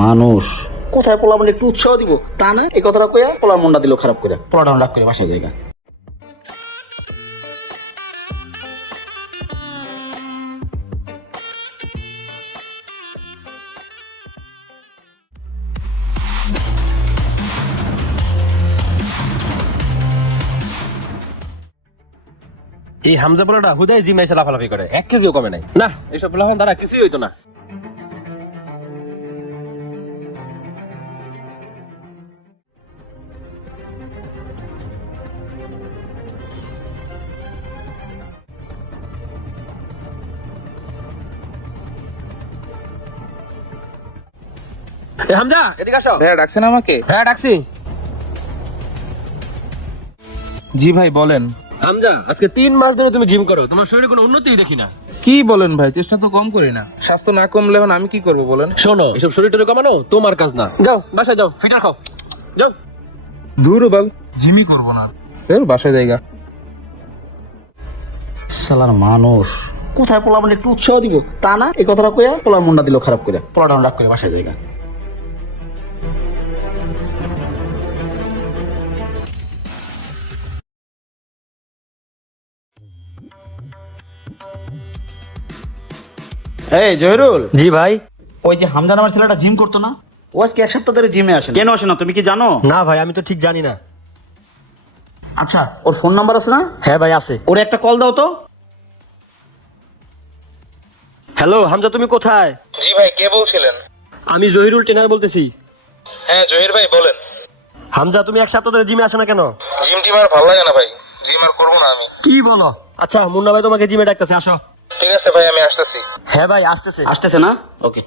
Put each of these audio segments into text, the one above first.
মানুষ। কোথায় পোলা মানে একটু উৎসাহ দিব? তা না এই কথাটা কইয়া পোলার মনটা দিল খারাপ করে পোলাটা রাগ করে বাসায় জায়গা এই হামজা পোলাটা হুদাই জিমে এসে লাফালাফি করে। এক কেজিও কমে নাই। না এসব পোলা দ্বারা কিছুই হইতো না। হামজা! এদিকে আসো। ভাইয়া ডাকছেন আমাকে? হ্যাঁ ডাকছি। জি ভাই বলেন। হামজা আজকে তিন মাস ধরে তুমি জিম করো। তোমার শরীরে কোনো উন্নতিই দেখি না। কি বলেন ভাই চেষ্টা তো কম করি না। স্বাস্থ্য না কমলে এখন আমি কি করব বলেন? শোনো এসব শরীর টরীর কমানো তোমার কাজ না। যাও। বাসায় যাও ফিটার খাও। যাও। দূর বল। জিমই করব না। এর বাসায় জায়গা। শালার মানুষ। কোথায় পোলা মানে একটু উৎসাহ দিব? তা না এই কথাটা কইয়া পোলার মুন্ডা দিল খারাপ করে পোলাটা রাগ করে বাসায় জায়গা। এই জহিরুল। জি ভাই। ওই যে হামজা নামের ছেলেটা জিম করতো না? ও আজকে এক সপ্তাহ ধরে জিমে আসে না। কেন আসে না? তুমি কি জানো? না ভাই আমি তো ঠিক জানি না। আচ্ছা ওর ফোন নাম্বার আছে না? হ্যাঁ ভাই আছে। ওর একটা কল দাও তো। হ্যালো হামজা তুমি কোথায়? জি ভাই কে বলছিলেন? আমি জহিরুল ট্রেনার বলতেছি। হ্যাঁ জহির ভাই বলেন। হামজা তুমি এক সপ্তাহ ধরে জিমে আসো না কেন? জিম টিম আর ভালো লাগে না ভাই। জিম আর করব না আমি। কি বলো? আচ্ছা মুন্না ভাই তোমাকে জিমে ডাকতেছে আসো। ঠিক আছে ভাই আমি আসতেছি। হ্যাঁ ভাই আসতেছে। আসতেছে না? ওকে।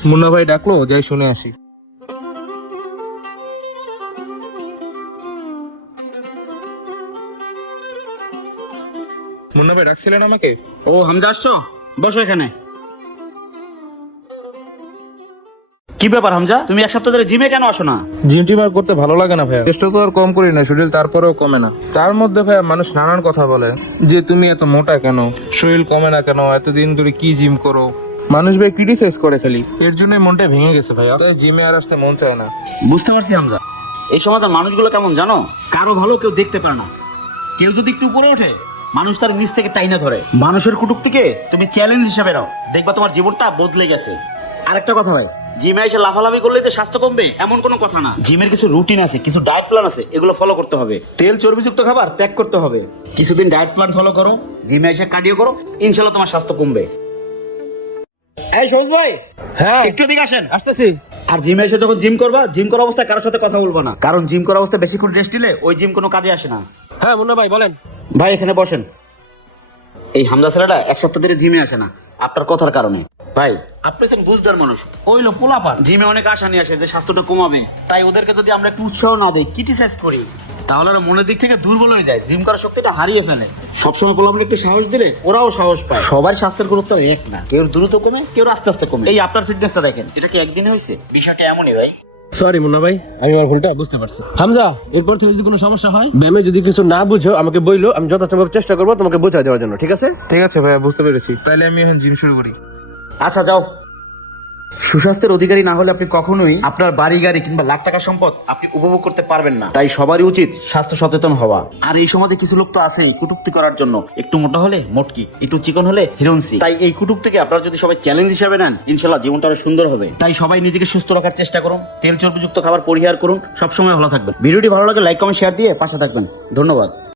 মুন্না ভাই ডাকলো যাই শুনে আসি। মুন্না ভাই ডাকছিলেন আমাকে? ও হামজা আসছো? বসো এখানে। কি ব্যাপার হামজা? তুমি এক সপ্তাহ ধরে জিমে কেন আসো না? জিম টিম আর করতে ভালো লাগে না ভাইয়া। চেষ্টা তো আর কম করি না শরীর তারপরেও কমে না। তার মধ্যে ভাইয়া মানুষ নানান কথা বলে যে তুমি এত মোটা কেন? শরীর কমে না কেন? এতদিন ধরে কি জিম করো? মানুষ ভাই ক্রিটিসাইজ করে খালি। এর জন্য মনটা ভেঙে গেছে ভাইয়া। তাই জিমে আর আসতে মন চায় না। বুঝতে পারছি হামজা। এই সমাজের মানুষগুলো কেমন জানো? কারও ভালো কেউ দেখতে পারে না। কেউ যদি একটু উপরে ওঠে মানুষ তার নিচ থেকে টাইনা ধরে। মানুষের কুটুক্তিকে তুমি চ্যালেঞ্জ হিসাবে নাও। দেখবা তোমার জীবনটা বদলে গেছে। আরেকটা কথা ভাই। জিমে এসে লাফালাফি করলে যে স্বাস্থ্য কমবে এমন কোনো কথা না। জিমের কিছু রুটিন আছে কিছু ডায়েট প্ল্যান আছে এগুলো ফলো করতে হবে। তেল চর্বিযুক্ত খাবার ত্যাগ করতে হবে। কিছুদিন ডায়েট প্ল্যান ফলো করো জিমে এসে কার্ডিও করো ইনশাল্লাহ তোমার স্বাস্থ্য কমবে। এই সবুজ ভাই হ্যাঁ। একটু দিকে আসেন। আসতেছি। আর জিমে এসে যখন জিম করবা জিম করা অবস্থায় কারোর সাথে কথা বলব না। কারণ জিম করা অবস্থায় বেশিক্ষণ রেস্ট নিলে ওই জিম কোনো কাজে আসে না। হ্যাঁ মুন্না ভাই বলেন। ভাই এখানে বসেন। এই হামজা ছেলেটা এক সপ্তাহ ধরে জিমে আসে না। আপনার কথার কারণে। ভাই। আপনি হচ্ছেন বুঝদার মানুষ। ওই লো পোলাপান। জিমে অনেক আশা নিয়ে আসে যে স্বাস্থ্যটা কমাবে। তাই ওদেরকে যদি আমরা একটু উৎসাহ না দিই ক্রিটিসাইজ করি তাহলে ওরা মনের দিক থেকে দুর্বল হয়ে যায়। জিম করার শক্তিটা হারিয়ে ফেলে। সবসময় পোলাপান একটু সাহস দিলে ওরাও সাহস পায়। সবার স্বাস্থ্যের গুরুত্ব এক না। কেউ দ্রুত কমে কেউ আস্তে আস্তে কমে। এই আপনার ফিটনেসটা দেখেন। এটা কি একদিনে হয়েছে? বিষয়টা এমনই ভাই। সরি মুন্না ভাই। আমি আমার ভুলটা বুঝতে পারছি। হামজা এরপর থেকে যদি কোনো সমস্যা হয়? ব্যায়ামে যদি কিছু না বুঝো আমাকে বইলো আমি যথাসম্ভব চেষ্টা করব তোমাকে বোঝা দেওয়ার জন্য ঠিক আছে? ঠিক আছে ভাইয়া বুঝতে পেরেছি। তাহলে আমি এখন জিম শুরু করি। আচ্ছা যাও। সুস্বাস্থ্যের অধিকারী না হলে আপনি কখনোই আপনার বাড়ি, গাড়ি কিংবা লাখ টাকা সম্পদ আপনি উপভোগ করতে পারবেন না। তাই সবারই উচিত স্বাস্থ্য সচেতন হওয়া। আর এই সমাজে কিছু লোক তো আছেই কুটুক্তি করার জন্য। একটু মোটা হলে মোটকি, একটু চিকন হলে হিরোন্সি তাই এই কুটুক্তিকে আপনারা যদি সবাই চ্যালেঞ্জ হিসাবে নেন, ইনশাল্লাহ জীবনটা আরও সুন্দর হবে। তাই সবাই নিজেকে সুস্থ রাখার চেষ্টা করুন, তেল চর্বিযুক্ত খাবার পরিহার করুন, সবসময় ভালো থাকবেন। ভিডিওটি ভালো লাগে লাইক কমেন্ট শেয়ার দিয়ে পাশে থাকবেন। ধন্যবাদ।